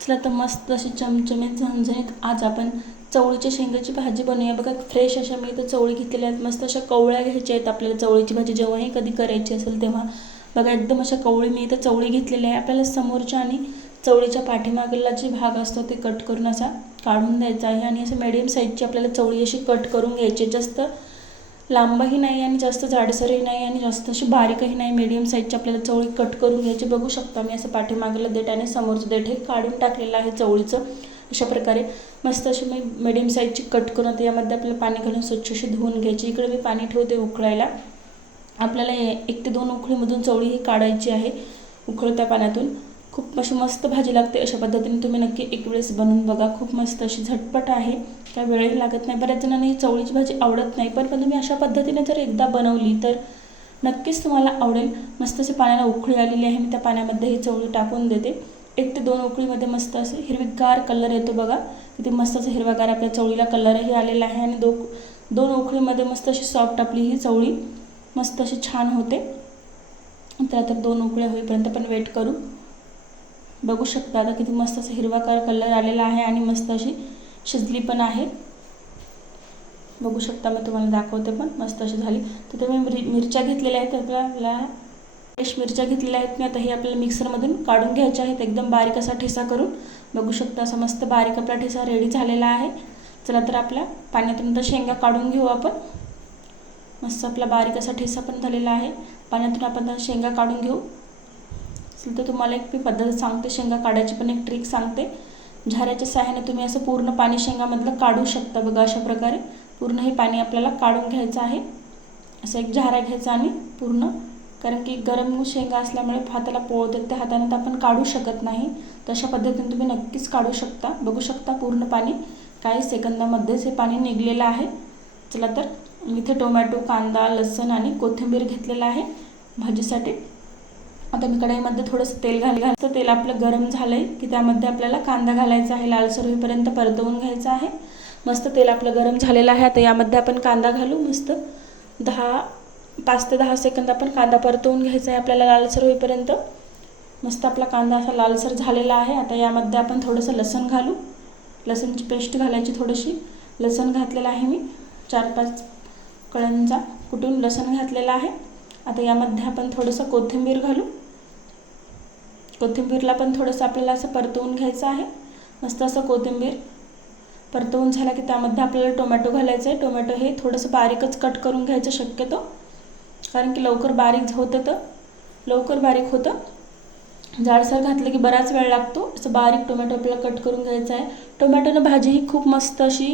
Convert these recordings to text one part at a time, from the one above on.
चला तर मस्त अशी चमचमीत झणझणीत आज आपण चवळीच्या शेंगाची भाजी बनवूया। बघा फ्रेश अशा मी इथं चवळी घेतलेल्या आहेत, मस्त अशा कवळ्या घ्यायच्या आहेत आपल्याला चवळीची भाजी जेव्हाही कधी करायची असेल तेव्हा। बघा एकदम अशा कवळी मी इथं चवळी घेतलेल्या आहे। आपल्याला समोरच्या आणि चवळीच्या पाठीमागला जे भाग असतो ते कट करून असा काढून द्यायचा आहे आणि असं मीडियम साईजची आपल्याला चवळी अशी कट करून घ्यायची। जास्त लांबही नाही आणि जास्त जाडसरही नाही आणि जास्त अशी बारीकही नाही, मीडियम साईजची आपल्याला चवळी कट करून घ्यायची। बघू शकता मी असं पाठीमागलं देठ आणि समोरचं देठ हे काढून टाकलेलं आहे चवळीचं। अशा प्रकारे मस्त अशी मी मीडियम साईजची कट करून आता यामध्ये आपल्याला पाणी घालून स्वच्छ अशी धुवून घ्यायची। इकडे मी पाणी ठेवते उकळायला। आपल्याला 1 ते 2 उकळीमधून चवळी ही काढायची आहे उकळत्या पाण्यातून। खूप अशी मस्त भाजी लागते। अशा पद्धतीने तुम्ही नक्की एक वेळेस बनवून बघा, खूप मस्त अशी झटपट आहे, काय वेळही लागत नाही। बऱ्याच जणांना ही चवळीची भाजी आवडत नाही, पण तुम्ही अशा पद्धतीने जर एकदा बनवली तर नक्कीच तुम्हाला आवडेल। मस्त असे पाण्याला उकळी आलेली आहे, मी त्या पाण्यामध्ये ही चवळी टाकून देते। 1 ते 2 उकळीमध्ये मस्त असे हिरवीगार कलर येतो बघा, किती मस्त असं हिरवागार आपल्या चवळीला कलरही आलेला आहे आणि 2 उकळीमध्ये मस्त अशी सॉफ्ट आपली ही चवळी मस्त अशी छान होते। तर 2 उकळ्या होईपर्यंत पण वेट करू। बघू शकता आता किती मस्त असं हिरवागार कलर आलेला आहे आणि मस्त अशी शिजली पण आहे। बघू शकता मी तुम्हाला दाखवते पण मस्त अशी झाली। तर तुम्ही मिरच्या घेतलेल्या आहेत, आपल्याला फ्रेश मिरच्या घेतलेल्या आहेत मी आता हे आपल्याला मिक्सरमधून काढून घ्यायच्या आहेत एकदम बारीक असा ठेसा करून। बघू शकता असा मस्त बारीक आपला ठेसा रेडी झालेला आहे। चला तर आपल्या पाण्यातून तर शेंगा काढून घेऊ आपण। मस्त आपला बारीक असा ठेसा पण झालेला आहे। पाण्यातून आपण शेंगा काढून घेऊ। तर तुम्हाला एक मी पद्धत सांगते शेंगा काढायची, पण एक ट्रिक सांगते। झाऱ्याच्या सहाय्याने तुम्ही असं पूर्ण पाणी शेंगामधलं काढू शकता। बघा अशा प्रकारे पूर्ण हे पाणी आपल्याला काढून घ्यायचं आहे। असं एक झारा घ्यायचा आणि पूर्ण, कारण की गरम शेंगा असल्यामुळे हाताला पोळतात, त्या हाताने तर आपण काढू शकत नाही। तशा पद्धतीने तुम्ही नक्कीच काढू शकता। बघू शकता पूर्ण पाणी काही सेकंदामध्येच हे पाणी निघलेलं आहे। चला तर इथे टोमॅटो, कांदा, लसूण आणि कोथिंबीर घेतलेला आहे भाजीसाठी। आता मी कढईमध्ये थोडंसं तेल घालायचं। तेल आपलं गरम झालंय की त्यामध्ये आपल्याला कांदा घालायचा आहे, लालसर होईपर्यंत परतवून घ्यायचा आहे। मस्त तेल आपलं गरम झालेलं आहे। आता यामध्ये आपण कांदा घालू। मस्त 5 ते 10 सेकंद आपण कांदा परतवून घ्यायचा आहे आपल्याला लालसर होईपर्यंत। मस्त आपला कांदा असा लालसर झालेला आहे। आता यामध्ये आपण थोडंसं लसूण घालू। लसूणची पेस्ट घालायची थोडीशी। लसूण घातलेलं आहे मी 4-5 कळ्यांचा कुटून लसूण घातलेला आहे। आता यामध्ये आपण थोडंसं कोथिंबीर घालू। कोथिंबीरला पण थोडंसं आपल्याला असं परतवून घ्यायचं आहे। मस्त असं कोथिंबीर परतवून झाला की त्यामध्ये आपल्याला टोमॅटो घालायचं आहे। टोमॅटो हे थोडंसं बारीकच कट करून घ्यायचं शक्यतो, कारण की लवकर बारीक होतं। जाडसर घातलं की बराच वेळ लागतो। असं बारीक टोमॅटो आपल्याला कट करून घ्यायचं आहे। टोमॅटोनं भाजी ही खूप मस्त अशी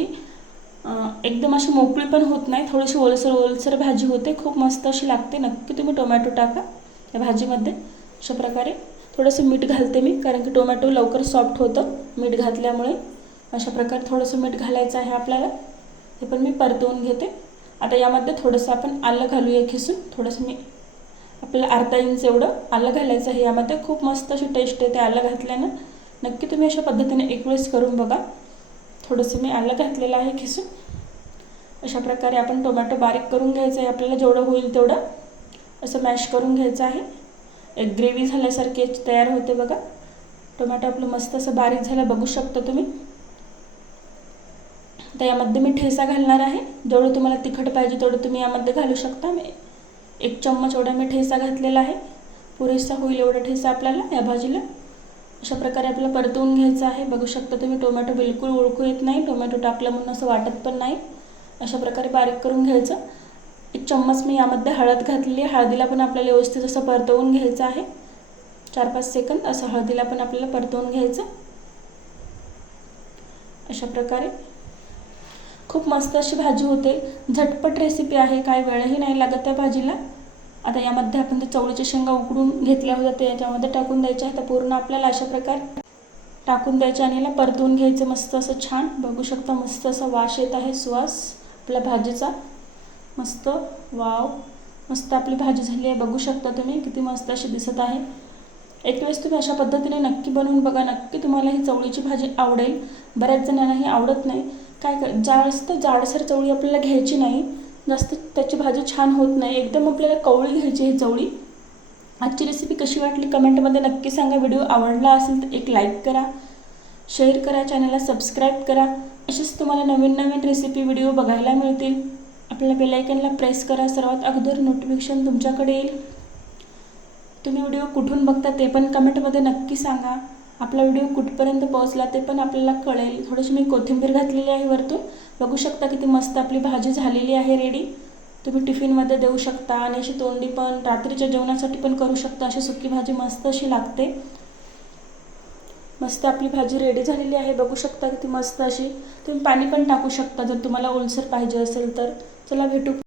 एकदम अशी मोकळी पण होत नाही, थोडीशी ओलसर भाजी होते, खूप मस्त अशी लागते। नक्की तुम्ही टोमॅटो टाका या भाजीमध्ये। अशा प्रकारे थोडंसं मीठ घालते मी, कारण की टोमॅटो लवकर सॉफ्ट होतं मीठ घातल्यामुळे। अशा प्रकारे थोडंसं मीठ घालायचं आहे आपल्याला, हे पण मी परतवून घेते। आता यामध्ये थोडंसं आपण आलं घालूया खिसून। थोडंसं मी आपल्याला अर्धा इंच एवढं आलं घालायचं आहे यामध्ये। खूप मस्त अशी टेस्ट येते आलं घातल्यानं। नक्की तुम्ही अशा पद्धतीने एक वेळेस करून बघा। थोडंसं मी आलं घातलेलं आहे खिसून। अशा प्रकारे आपण टोमॅटो बारीक करून घ्यायचं आहे आपल्याला, जेवढं होईल तेवढं असं मॅश करून घ्यायचं आहे। एक ग्रेव्ही झाल्यासारखी तयार होते बघा। टोमॅटो आपलं मस्त असं बारीक झालं बघू शकता तुम्ही। तर यामध्ये मी ठेसा घालणार आहे। जेवढं तुम्हाला तिखट पाहिजे तेवढं तुम्ही यामध्ये घालू शकता। मी 1 चम्मच एवढा मी ठेसा घातलेला आहे, पुरेसा होईल एवढा ठेसा आपल्याला या भाजीला। अशा प्रकारे आपल्याला परतवून घ्यायचं आहे। बघू शकता तुम्ही टोमॅटो बिलकुल ओळखू येत नाही, टोमॅटो टाकलं म्हणून असं वाटत पण नाही। अशा प्रकारे बारीक करून घ्यायचं। 1 चम्मच मी यामध्ये हळद घातलेली आहे। हळदीला पण आपल्याला व्यवस्थित असं परतवून घ्यायचं आहे। 4-5 सेकंद असं हळदीला पण आपल्याला परतवून घ्यायचं। अशा प्रकारे खूप मस्त अशी भाजी होते, झटपट रेसिपी आहे, काय वेळही नाही लागत त्या भाजीला। आता यामध्ये आपण ते चवळीच्या शेंगा उकडून घेतल्या होत्या ते याच्यामध्ये टाकून द्यायच्या आहेत। तर पूर्ण आपल्याला अशा प्रकारे टाकून द्यायचे आणि याला परतवून घ्यायचं मस्त असं छान। बघू शकता मस्त असा वास येत आहे, सुवास आपल्या भाजीचा मस्त। वाव, मस्त आपली भाजी झाली आहे। बघू शकता तुम्ही किती मस्त अशी दिसत आहे। एक वेळेस तुम्ही अशा पद्धतीने नक्की बनवून बघा, नक्की तुम्हाला ही चवळीची भाजी आवडेल। बऱ्याच जणांना ही आवडत नाही, जास्त जाडसर चवळी आपल्याला घ्यायची नाही, जास्त त्याची भाजी छान होत नाही, एकदम आपल्याला कवळी घ्यायची ही चवळी। आजची रेसिपी कशी वाटली कमेंटमध्ये नक्की सांगा। व्हिडिओ आवडला असेल तर एक लाईक करा, शेअर करा, चॅनलला सबस्क्राईब करा. असेच तुम्हाला नवीन नवीन रेसिपी व्हिडिओ बघायला मिळतील. आपल्याला बेल आयकॉनला प्रेस करा, सर्वात अगोदर नोटिफिकेशन तुमच्याकडे येईल. तुम्ही व्हिडिओ कुठून बघता ते पण कमेंटमध्ये नक्की सांगा. आपला व्हिडिओ कुठपर्यंत पोहोचला ते पण आपल्याला कळेल. थोडीशी मी कोथिंबीर घातलेली आहे वरतून. बघू शकता किती मस्त आपली भाजी झालेली आहे रेडी. तुम्ही टिफिनमध्ये देऊ शकता आणि अशी तोंडी पण रात्रीच्या जेवणासाठी पण करू शकता. अशी सुकी भाजी मस्त अशी लागते. मस्त आपली भाजी रेडी झालेली आहे. बघू शकता किती मस्त अशी. तुम्ही पाणी पण टाकू शकता जर तुम्हाला ओलसर पाहिजे असेल तर. चला भेटू.